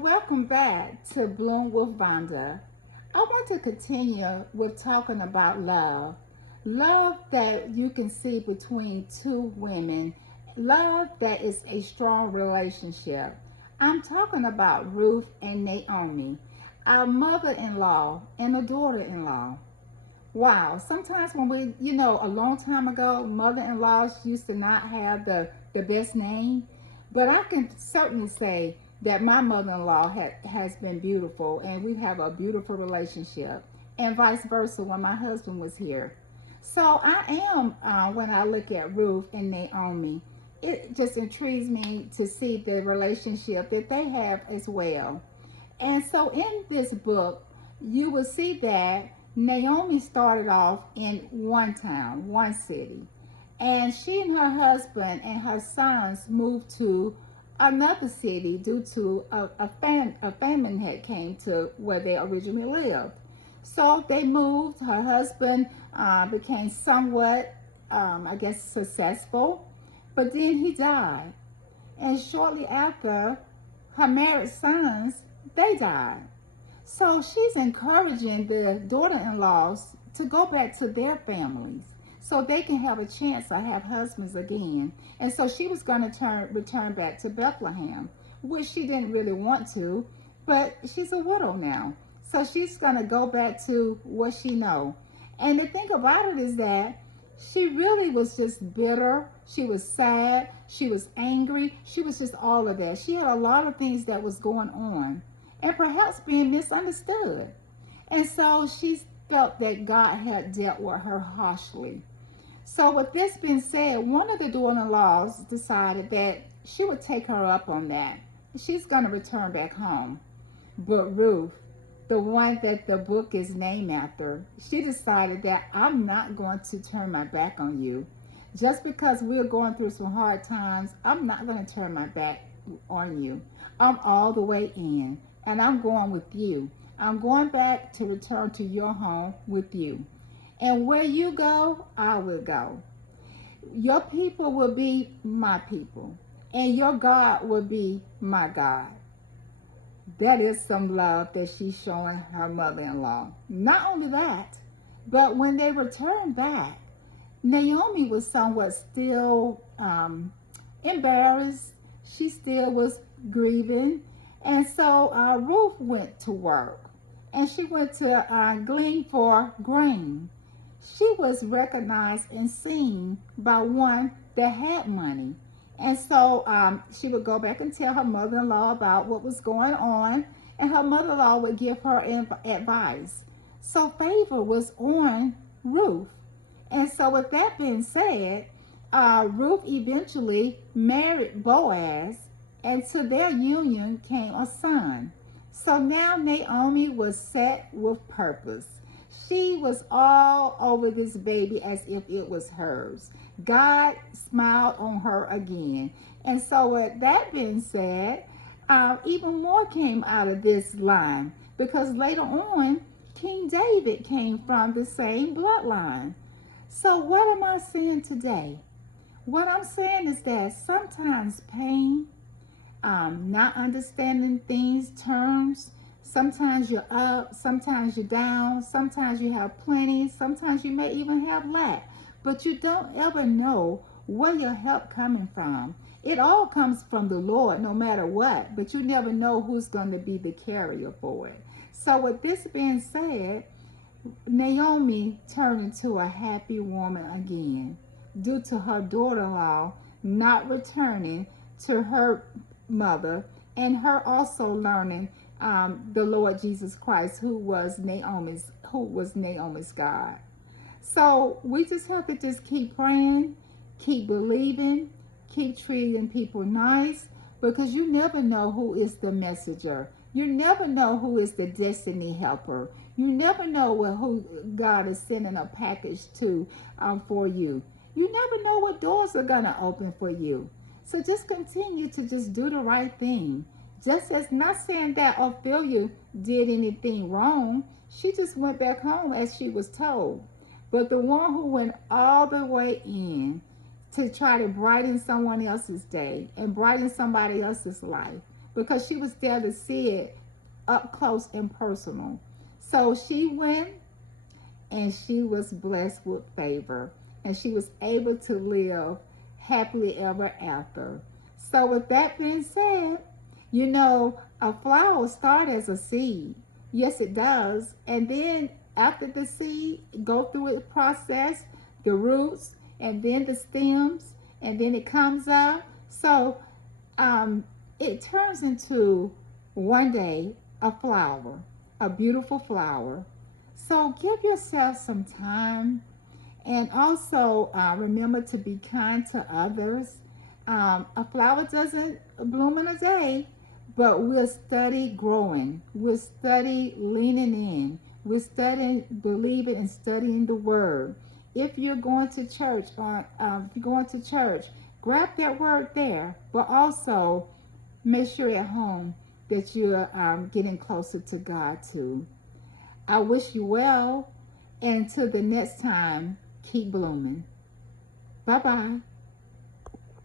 welcome back to Bloom with Vonda. I want to continue with talking about love. Love that you can see between two women. Love that is a strong relationship. I'm talking about Ruth and Naomi, our mother in law and a daughter in law. Wow, sometimes when a long time ago, mother in laws used to not have the best name. But I can certainly say that my mother in law has been beautiful and we have a beautiful relationship, and vice versa when my husband was here. So when I look at Ruth and Naomi, it just intrigues me to see the relationship that they have as well. And so in this book, you will see that Naomi started off in one town, one city. And she and her husband and her sons moved to another city due to a famine had came to where they originally lived. So they moved. Her husband became somewhat, I guess, successful. But then he died. And shortly after, her married sons, they died. So she's encouraging the daughter-in-laws to go back to their families so they can have a chance to have husbands again. And so she was going to return back to Bethlehem, which she didn't really want to, but she's a widow now. So she's going to go back to what she know. And the thing about it is that she really was just bitter. She was sad. She was angry. She was just all of that. She had a lot of things that was going on and perhaps being misunderstood. And so she felt that God had dealt with her harshly. So with this being said, one of the daughter-in-laws decided that she would take her up on that. She's going to return back home. But Ruth, the one that the book is named after, she decided that I'm not going to turn my back on you. Just because we're going through some hard times, I'm not going to turn my back on you. I'm all the way in, and I'm going with you. I'm going back to return to your home with you. And where you go, I will go. Your people will be my people, and your God will be my God. That is some love that she's showing her mother-in-law. Not only that, but when they returned back, Naomi was somewhat still embarrassed. She still was grieving. And so Ruth went to work, and she went to glean for grain. She was recognized and seen by one that had money. And so she would go back and tell her mother-in-law about what was going on, and her mother-in-law would give her advice. So favor was on Ruth. And so with that being said, Ruth eventually married Boaz, and to their union came a son. So now Naomi was set with purpose. She was all over this baby as if it was hers. God smiled on her again. And so with that being said, even more came out of this line, because later on, King David came from the same bloodline. So what am I saying today? What I'm saying is that sometimes pain, not understanding things, terms, sometimes you're up, sometimes you're down, sometimes you have plenty, sometimes you may even have lack. But you don't ever know where your help coming from. It all comes from the Lord no matter what, but you never know who's going to be the carrier for it. So with this being said, Naomi turned into a happy woman again due to her daughter-in-law not returning to her mother, and her also learning the Lord Jesus Christ, who was Naomi's God. So we just have to just keep praying, keep believing, keep treating people nice, because you never know who is the messenger. You never know who is the destiny helper. You never know who God is sending a package to for you. You never know what doors are going to open for you. So just continue to just do the right thing. Just as, not saying that Ophelia did anything wrong. She just went back home as she was told. But the one who went all the way in to try to brighten someone else's day and brighten somebody else's life because she was there to see it up close and personal. So she went and she was blessed with favor, and she was able to live happily ever after. So, with that being said, a flower starts as a seed. Yes, it does. And then after the seed, go through its process, the roots, and then the stems, and then it comes out. So, um, it turns into one day a flower, a beautiful flower. So give yourself some time, and also remember to be kind to others. A flower doesn't bloom in a day, but we'll study growing. We'll study leaning in. We're studying, believing, and studying the word. If you're going to church, grab that word there, but also make sure at home that you're getting closer to God too. I wish you well, and until the next time, keep blooming. Bye bye.